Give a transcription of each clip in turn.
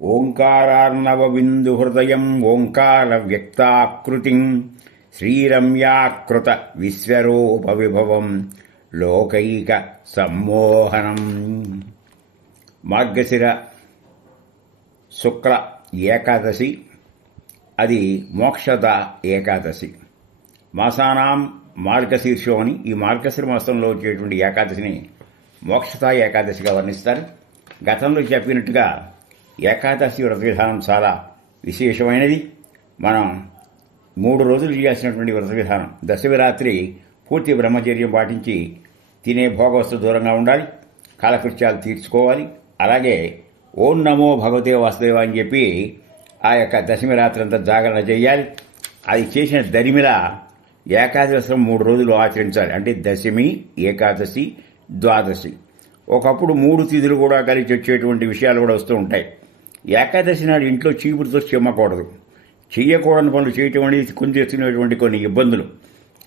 ఓంకారార్ణవబిందుహృదయం ఓంకారవ్యక్తాకృతిం శ్రీరమ్యాకృత విశ్వరూపవిభవం లోకైక సమ్మోహనం. మార్గశిర శుక్ల ఏకాదశి, అది మోక్షద ఏకాదశి. మాసానాం మార్గశీర్షం అని ఈ మార్గశిర మాసంలో వచ్చేటువంటి ఏకాదశిని మోక్షద ఏకాదశిగా వర్ణిస్తారు. గతంలో చెప్పినట్టుగా ఏకాదశి వ్రత విధానం చాలా విశేషమైనది. మనం 3 రోజులు చేయాల్సినటువంటి వ్రత విధానం. దశవిరాత్రి పూర్తి బ్రహ్మచర్యం పాటించి తినే భోగవస్తు దూరంగా ఉండాలి, కాలకృత్యాలు తీర్చుకోవాలి. అలాగే ఓం నమో భగవతే వాసుదేవ అని చెప్పి ఆ యొక్క దశమి రాత్రి అంతా జాగరణ చేయాలి. అది చేసిన దరిమిల ఏకాదశి 3 రోజులు ఆచరించాలి. అంటే దశమి, ఏకాదశి, ద్వాదశి. ఒకప్పుడు 3 తిథులు కూడా కలిసి వచ్చేటువంటి విషయాలు కూడా వస్తూ ఉంటాయి. ఏకాదశి నాడు ఇంట్లో చీపురుతో చెమ్మకూడదు. చెయ్యకూడని పనులు చేయటం అనేది కొంచెం కొన్ని ఇబ్బందులు.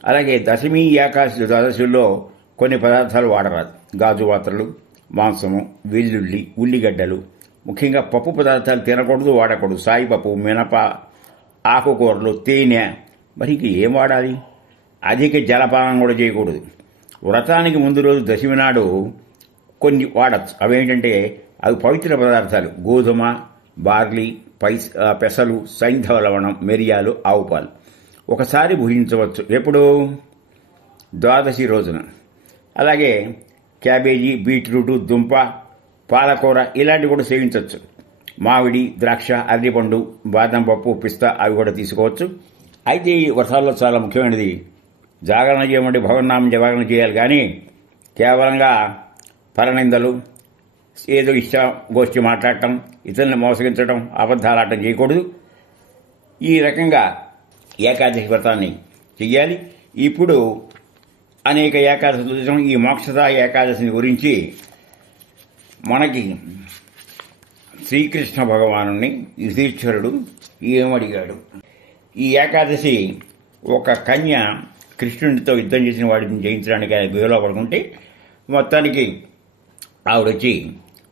అలాగే దశమి, ఏకాదశి, ద్వాదశిలో కొన్ని పదార్థాలు వాడరాదు. గాజు పాత్రలు, మాంసము, వెల్లుల్లి, ఉల్లిగడ్డలు, ముఖ్యంగా పప్పు పదార్థాలు తినకూడదు, వాడకూడదు. సాయిపప్పు, మినప, ఆకుకూరలు, తేనె. మరి ఇంక ఏం వాడాలి? అధిక జలపానం కూడా చేయకూడదు. వ్రతానికి ముందు రోజు దశమి నాడు కొన్ని వాడచ్చు. అవేంటంటే అవి పవిత్ర పదార్థాలు: గోధుమ, బార్లీ, పెసలు, సైంధవ లవణం, మిరియాలు, ఆవు పాలు. ఒకసారి భుజించవచ్చు. ఎప్పుడు? ద్వాదశి రోజున. అలాగే క్యాబేజీ, బీట్రూటు, దుంప, పాలకూర ఇలాంటివి కూడా సేవించవచ్చు. మామిడి, ద్రాక్ష, అరటిపండు, బాదం పప్పు, పిస్తా అవి కూడా తీసుకోవచ్చు. అయితే ఈ వ్రతాల్లో చాలా ముఖ్యమైనది జాగరణ చేయమంటే భగవన్నామం జాగరణ చేయాలి. కానీ కేవలంగా పరనిందలు, ఏదో గోష్ఠి మాట్లాడటం, ఇతరులను మోసగించడం, అబద్ధాలాటం చేయకూడదు. ఈ రకంగా ఏకాదశి వ్రతాన్ని చెయ్యాలి. ఇప్పుడు అనేక ఏకాదశి, ఈ మోక్షద ఏకాదశిని గురించి మనకి శ్రీకృష్ణ భగవాను యుధిష్ఠిరుడు ఏమడిగాడు? ఈ ఏకాదశి ఒక కన్య కృష్ణుడితో యుద్ధం చేసిన వాడిని జయించడానికి ఆయన గుహలో పడుకుంటే మొత్తానికి ఆవిడొచ్చి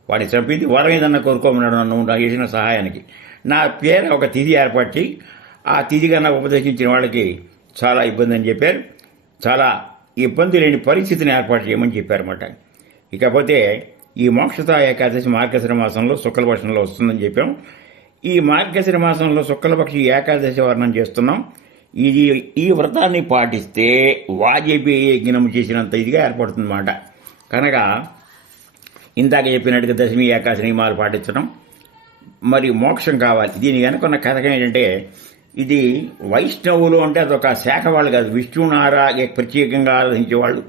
వాడిని చంపింది. వరం ఏదన్నా కోరుకోమన్నాడు నన్ను చేసిన సహాయానికి. నా పేరు ఒక తిథి ఏర్పాటు చేయి, ఆ తిథి కన్నా ఉపదేశించిన వాళ్ళకి చాలా ఇబ్బంది అని చెప్పారు. చాలా ఇబ్బంది లేని పరిస్థితిని ఏర్పాటు చేయమని చెప్పారన్నమాట. ఇకపోతే ఈ మోక్షద ఏకాదశి మార్గశిర మాసంలో శుక్లపక్షంలో వస్తుందని చెప్పాం. ఈ మార్గశిర మాసంలో శుక్లపక్షి ఏకాదశి వర్ణం చేస్తున్నాం. ఈ వ్రతాన్ని పాటిస్తే వాజపేయి యజ్ఞం చేసినంత ఇదిగా ఏర్పడుతుందన్నమాట. కనుక ఇందాక చెప్పినట్టుగా దశమి, ఏకాదశి నియమాలు పాటించడం, మరి మోక్షం కావాలి. దీని కనుక ఉన్న కథకం ఏంటంటే, ఇది వైష్ణవులు అంటే అదొక శాఖ వాళ్ళు కాదు, విష్ణునారాయణ ప్రత్యేకంగా ఆరాధించేవాళ్ళు.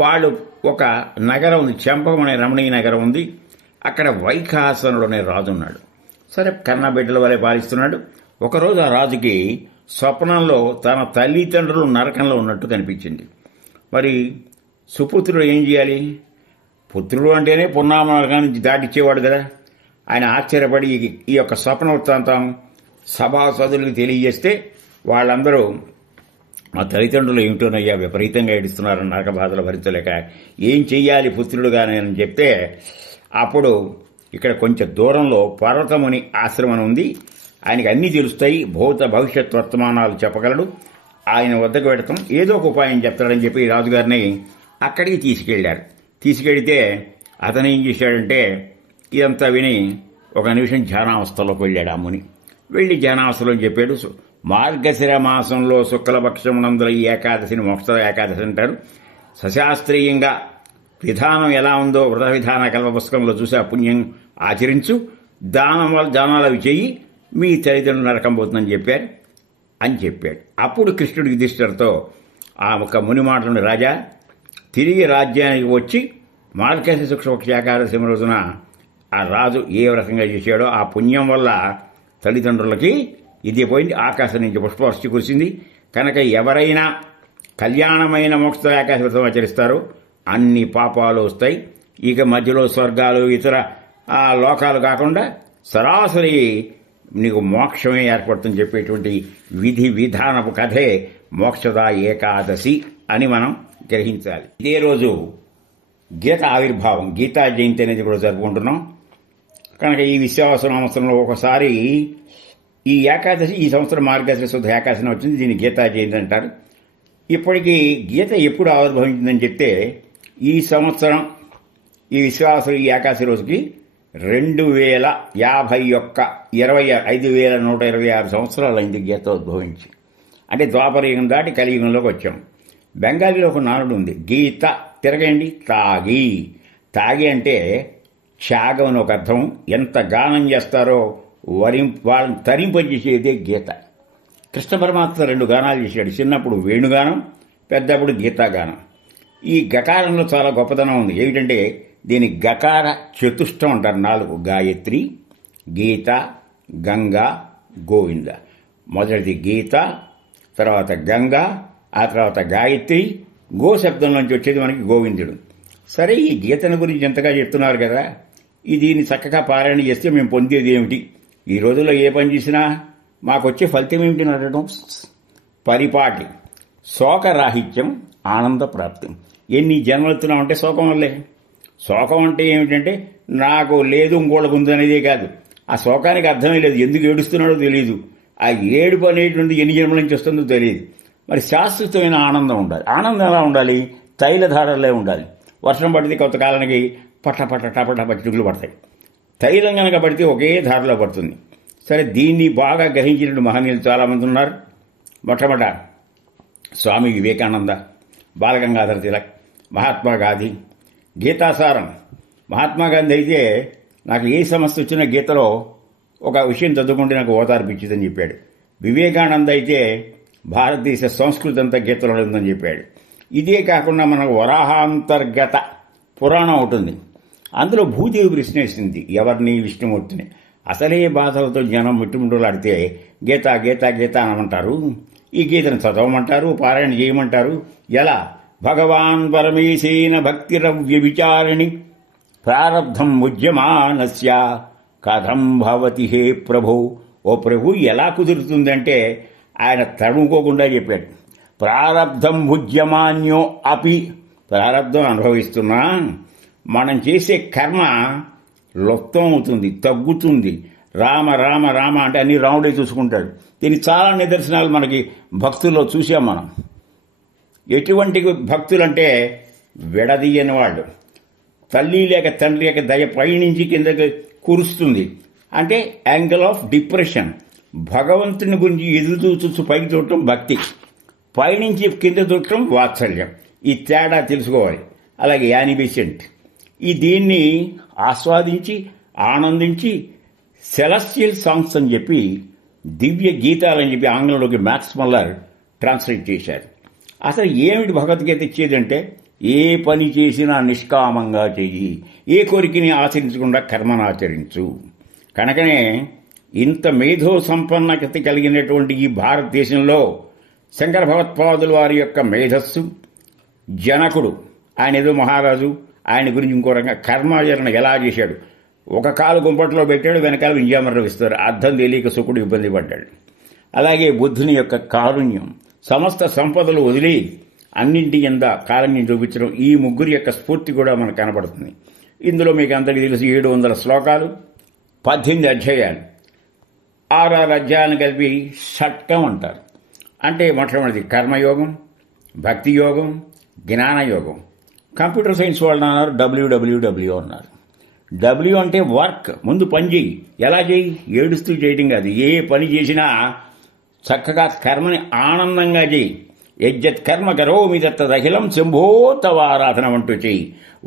వాళ్ళు ఒక నగరం ఉంది, చెంపకం అనే రమణీయ నగరం ఉంది. అక్కడ వైఖాసనుడు అనే రాజు ఉన్నాడు. సరే, కన్నబిడ్డల వలె పాలిస్తున్నాడు. ఒకరోజు ఆ రాజుకి స్వప్నంలో తన తల్లిదండ్రులు నరకంలో ఉన్నట్టు కనిపించింది. మరి సుపుత్రుడు ఏం చేయాలి? పుత్రుడు అంటేనే పున్నామ నరకాన్ని దాటిచ్చేవాడు కదా. ఆయన ఆశ్చర్యపడి ఈ యొక్క స్వప్న వృత్తాంతం సభాసదులకు తెలియజేస్తే వాళ్ళందరూ మా తల్లిదండ్రులు ఏమిటోనయ్యా విపరీతంగా ఏడుస్తున్నారని నరక బాధలు భరించలేక ఏం చెయ్యాలి పుత్రుడుగానే అని చెప్తే, అప్పుడు ఇక్కడ కొంచెం దూరంలో పర్వతముని ఆశ్రమం ఉంది. ఆయనకి అన్నీ తెలుస్తాయి, భూత భవిష్యత్ వర్తమానాలు చెప్పగలడు. ఆయన వద్దకు పెడతాం, ఏదో ఒక ఉపాయం చెప్తాడని చెప్పి రాజుగారిని అక్కడికి తీసుకెళ్లారు. తీసుకెళ్తే అతను ఏం చేశాడంటే ఇదంతా విని ఒక నిమిషం ధ్యానావస్థలోకి వెళ్ళాడు. ఆ ముని వెళ్లి ధ్యానావస్థలో చెప్పాడు, మార్గశిర మాసంలో శుక్లపక్షమునందుల ఈ ఏకాదశిని మోక్షద ఏకాదశి అంటారు. సశాస్త్రీయంగా విధానం ఎలా ఉందో వ్రత విధాన కల్ప పుస్తకంలో చూసి ఆ పుణ్యం ఆచరించు, దానాలు అవి చెయ్యి, మీ తల్లిదండ్రులు నరకం పోతుందని చెప్పారు అని చెప్పాడు. అప్పుడు కృష్ణుడు యుధిష్ఠిరుడితో ఆ ఒక ముని మాటలను, రాజా, తిరిగి రాజ్యానికి వచ్చి మార్గశిర శుక్లపక్ష ఏకాదశి రోజున ఆ రాజు ఏ రకంగా చేశాడో ఆ పుణ్యం వల్ల తల్లిదండ్రులకి ఇది పోయింది, ఆకాశం నుంచి పుష్పవర్షి కురిసింది. కనుక ఎవరైనా కళ్యాణమైన మోక్ష ఏకాదశి వ్రతం ఆచరిస్తారో అన్ని పాపాలు వస్తాయి. ఇక మధ్యలో స్వర్గాలు, ఇతర లోకాలు కాకుండా సరాసరి నీకు మోక్షమే ఏర్పడుతుందని చెప్పేటువంటి విధి విధానపు కథే మోక్షద ఏకాదశి అని మనం గ్రహించాలి. ఇదే రోజు గీత ఆవిర్భావం, గీతా జయంతి అనేది కూడా జరుపుకుంటున్నాం. కనుక ఈ విశ్వావస సంవత్సరంలో ఒకసారి ఈ ఏకాదశి, ఈ సంవత్సరం మార్గశిర శుద్ధ ఏకాదశి వచ్చింది. దీన్ని గీతా జయంతి అంటారు. ఇప్పటికీ గీత ఎప్పుడు ఆవిర్భవించిందని చెప్తే ఈ సంవత్సరం ఈ విశ్వాసం ఈ ఏకాదశి రోజుకి 2051 సంవత్సరాలు అయింది గీత ఉద్భవించి. అంటే ద్వాపరయుగం దాటి కలియుగంలోకి వచ్చాం. బెంగాలీలో ఒక నానుడు ఉంది, గీత తిరగండి తాగి. తాగి అంటే త్యాగం అని ఒక అర్థం. ఎంత గానం చేస్తారో వాళ్ళని తరింపజేసేదే గీత. కృష్ణ పరమాత్మ 2 గానాలు చేశాడు. చిన్నప్పుడు వేణుగానం, పెద్దప్పుడు గీతాగానం. ఈ గకారంలో చాలా గొప్పతనం ఉంది. ఏమిటంటే దీని గకార చతుష్టం అంటారు. 4 గాయత్రి, గీత, గంగా, గోవింద. మొదటిది గీత, తర్వాత గంగా, ఆ తర్వాత గాయత్రి, గో శబ్దం నుంచి వచ్చేది మనకి గోవిందుడు. సరే, ఈ గీతను గురించి ఎంతగా చెప్తున్నారు కదా, దీన్ని చక్కగా పారాయణ చేస్తే మేము పొందేది ఏమిటి, ఈ రోజుల్లో ఏ పని చేసినా మాకొచ్చే ఫలితం ఏమిటి అనడం పరిపాటి, శోకరాహిత్యం, ఆనంద ప్రాప్తి. ఎన్ని జన్మలుతున్నామంటే శోకం వల్లే. శోకం అంటే ఏమిటంటే నాకు లేదు ఇంకోళ్ళకు ఉందనేదే కాదు. ఆ శోకానికి అర్థమే లేదు. ఎందుకు ఏడుస్తున్నాడో తెలియదు. ఆ ఏడుపు అనేటువంటి ఎన్ని జన్మల నుంచి వస్తుందో తెలియదు. మరి శాశ్వతమైన ఆనందం ఉండాలి. ఆనందం ఎలా ఉండాలి? తైలధారలే ఉండాలి. వర్షం పడితే కొంతకాలానికి పట్ట పట్ట టపట చినుకులు పడతాయి. తైలం కనుక పడితే ఒకే ధారలో పడుతుంది. సరే, దీన్ని బాగా గ్రహించినటువంటి మహనీయులు చాలామంది ఉన్నారు. మొట్టమొదట స్వామి వివేకానంద, బాలగంగాధర తిలక్, మహాత్మా గాంధీ. గీతాసారం మహాత్మా గాంధీ అయితే నాకు ఏ సమస్య వచ్చినా గీతలో ఒక విషయం చదువుకుంటే నాకు ఓదార్పిచ్చిందని చెప్పాడు. వివేకానంద అయితే భారతదేశ సంస్కృతి అంతా గీతలో ఉందని చెప్పాడు. ఇదే కాకుండా మనకు వరాహాంతర్గత పురాణం ఉంటుంది. అందులో భూదేవి ప్రశ్నిస్తుంది ఎవరిని? విష్ణుమూర్తిని. అసలే బాధలతో జనం మిట్టుముట్టులాడితే గీత గీత గీత అనమంటారు. ఈ గీతను చదవమంటారు, పారాయణ చేయమంటారు. ఎలా? భగవాన్ పరమేశేన భక్తిరవ్య విచారిణి ప్రారబ్ధం ఉద్యమానస్య కథం భవతి హే ప్రభు. ఓ ప్రభు, ఎలా కుదురుతుందంటే ఆయన తడుముకోకుండా చెప్పాడు. ప్రారబ్ధం ఉద్యమాన్యో అపి, ప్రారబ్ధం అనుభవిస్తున్నా మనం చేసే కర్మ లొత్తం అవుతుంది, తగ్గుతుంది. రామ రామ రామ అంటే అన్ని రాముడే చూసుకుంటాడు. దీనికి చాలా నిదర్శనాలు మనకి భక్తుల్లో చూసాం మనం. ఎటువంటి భక్తులంటే విడదీయని వాళ్ళు. తల్లి లేక తండ్రి లేక దయ పైనుంచి కిందకి కురుస్తుంది అంటే యాంగిల్ ఆఫ్ డిప్రెషన్. భగవంతుని గురించి ఎదురు చూస్తూ పైకి చూడటం భక్తి, పైనుంచి కింద చూడటం వాత్సల్యం. ఈ తేడా తెలుసుకోవాలి. అలాగే యానీ బెసెంట్ దీన్ని ఆస్వాదించి ఆనందించి సెలెస్టియల్ సాంగ్స్ అని చెప్పి, దివ్య గీతాలని చెప్పి ఆంగ్లంలోకి మ్యాక్స్ మల్లర్ ట్రాన్స్లేట్ చేశారు. అసలు ఏమిటి భగవద్గీత ఇచ్చేదంటే ఏ పని చేసినా నిష్కామంగా చెయ్యి, ఏ కోరికని ఆచరించకుండా కర్మనాచరించు. కనుకనే ఇంత మేధో సంపన్నత కలిగినటువంటి ఈ భారతదేశంలో శంకర భగవత్పాదుల వారి యొక్క మేధస్సు, జనకుడు ఆయన ఏదో మహారాజు, ఆయన గురించి ఇంకో రకంగా కర్మాచరణ ఎలా చేశాడు. ఒక కాలు గుంపట్లో పెట్టాడు, వెనకాల వింజామరలు ఇస్తారు. అర్థం తెలియక సుకుడు ఇబ్బంది పడ్డాడు. అలాగే బుద్ధుని యొక్క కారుణ్యం, సమస్త సంపదలు వదిలి అన్నింటి కింద కారుణ్యం చూపించడం, ఈ ముగ్గురి యొక్క స్ఫూర్తి కూడా మనకు కనబడుతుంది. ఇందులో మీకు అందరికీ తెలుసు 700 శ్లోకాలు, 18 అధ్యాయాలు. 6 అధ్యాయాలను కలిపి షట్కం అంటారు. అంటే మొట్టమొదటి కర్మయోగం, భక్తి యోగం, జ్ఞానయోగం. కంప్యూటర్ సైన్స్ వాళ్ళు అన్నారు డబ్ల్యూడబ్ల్యూడబ్ల్యూ అన్నారు. డబ్ల్యూ అంటే వర్క్, ముందు పని చేయి. ఎలా చేయి? ఏడుస్తూ చేయడం కాదు. ఏ పని చేసినా చక్కగా కర్మని ఆనందంగా చేయి. యజ్జత్ కర్మ కరోమి దత్తదఖిలం శంభోతవారాధన అంటూ చేయి.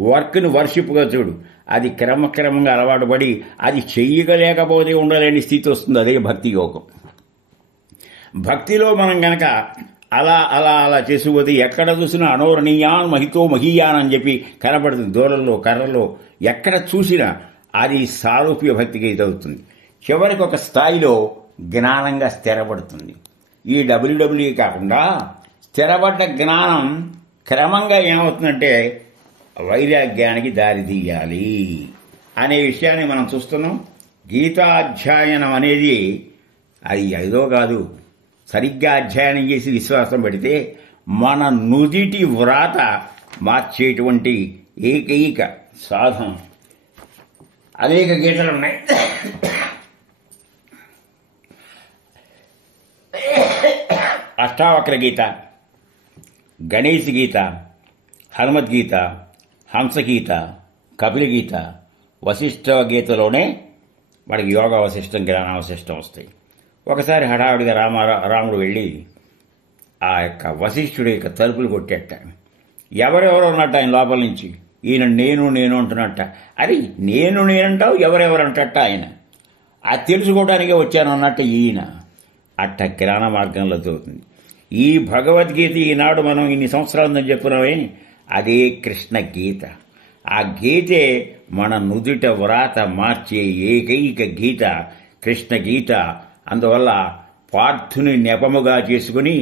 వర్క్ను వర్షిప్గా చూడు. అది క్రమక్రమంగా అలవాటు పడి అది చెయ్యలేకపోతే ఉండలేని స్థితి వస్తుంది. అదే భక్తి యోగం. భక్తిలో మనం గనక అలా అలా అలా చేసిపోతే ఎక్కడ చూసినా అనోరణీయాన్ మహితో మహీయాన్ అని చెప్పి కనబడుతుంది. దూరంలో కర్రలో ఎక్కడ చూసినా అది సారూప్య భక్తికి ఇదవుతుంది. చివరికి ఒక స్థాయిలో జ్ఞానంగా స్థిరపడుతుంది. ఈ డబ్ల్యూడబ్ల్యూ కాకుండా స్థిరపడ్డ జ్ఞానం క్రమంగా ఏమవుతుందంటే వైరాగ్యానికి దారి తీయాలి అనే విషయాన్ని మనం చూస్తున్నాం. గీతాధ్యయనం అనేది అది ఏదో కాదు. సరిగ్గా అధ్యయనం చేసి విశ్వాసం పెడితే మన నుదిటి వ్రాత మార్చేటువంటి ఏకైక సాధనం. అనేక గీతలు ఉన్నాయి. అష్టావక్ర గీత, గణేష్ గీత, హనుమద్గీత, హంసగీత, కపిల గీత, వశిష్ఠ గీతలోనే మనకి యోగ వశిష్టం, జ్ఞాన వశిష్టం వస్తాయి. ఒకసారి హడావుడిగా రాముడు వెళ్ళి ఆ యొక్క వశిష్ఠుడి యొక్క తలుపులు కొట్టేట. ఎవరెవరు ఉన్నట్టు ఆయన లోపల నుంచి. ఈయన నేను నేను అంటున్నట్ట. అది నేను నేనంటావు, ఎవరెవరు అంటట ఆయన. అది తెలుసుకోవడానికే వచ్చాను అన్నట్టు ఈయన. అట్ట జ్ఞాన మార్గంలో దొరుకుతుంది. ఈ భగవద్గీత ఈనాడు మనం ఇన్ని సంవత్సరాల నుంచి చెప్పున్నామే, అదే కృష్ణ గీత. ఆ గీతే మన నుదుట వ్రాత మార్చే ఏకైక గీత కృష్ణ గీత. అందువల్ల పార్థుని నెపముగా చేసుకుని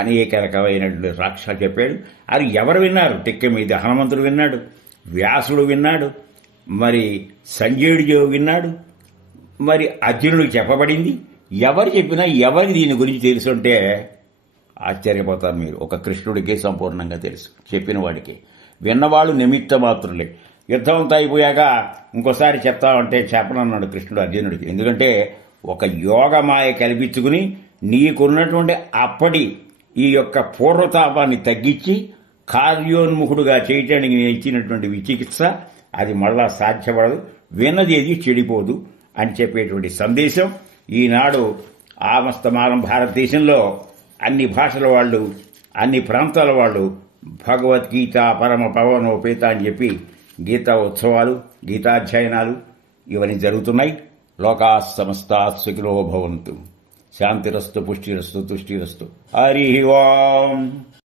అనేక రకమైనటువంటి రాక్షసులు చెప్పాడు. అది ఎవరు విన్నారు? టెక్క మీద హనుమంతుడు విన్నాడు, వ్యాసుడు విన్నాడు, మరి సంజయుడు విన్నాడు, మరి అర్జునుడికి చెప్పబడింది. ఎవరు చెప్పినా ఎవరి దీని గురించి తెలుసుంటే ఆశ్చర్యపోతారు మీరు. ఒక కృష్ణుడికే సంపూర్ణంగా తెలుసు, చెప్పిన వాడికి. విన్నవాళ్ళు నిమిత్త మాత్రులే. యుద్ధం అంతా అయిపోయాక ఇంకోసారి చెప్తామంటే చెప్పనన్నాడు కృష్ణుడు అర్జునుడికి. ఎందుకంటే ఒక యోగమాయ కల్పించుకుని నీకున్నటువంటి అప్పటి ఈ యొక్క పూర్వతాపాన్ని తగ్గించి కార్యోన్ముఖుడుగా చేయటానికి నేను ఇచ్చినటువంటి విచికిత్స అది మళ్ళా సాధ్యపడదు, విన్నది ఏది చెడిపోదు అని చెప్పేటువంటి సందేశం ఈనాడు ఆమస్తమానం భారతదేశంలో అన్ని భాషల వాళ్ళు, అన్ని ప్రాంతాల వాళ్ళు భగవద్గీత పరమ పవనోపేత అని చెప్పి గీతా ఉత్సవాలు, గీతాధ్యయనాలు ఇవన్నీ జరుగుతున్నాయి. లోకా సమస్తా సుఖినో భవంతు. శాంతిరస్తు, పుష్టిరస్తు, తుష్టిరస్తు. హరి ఓం.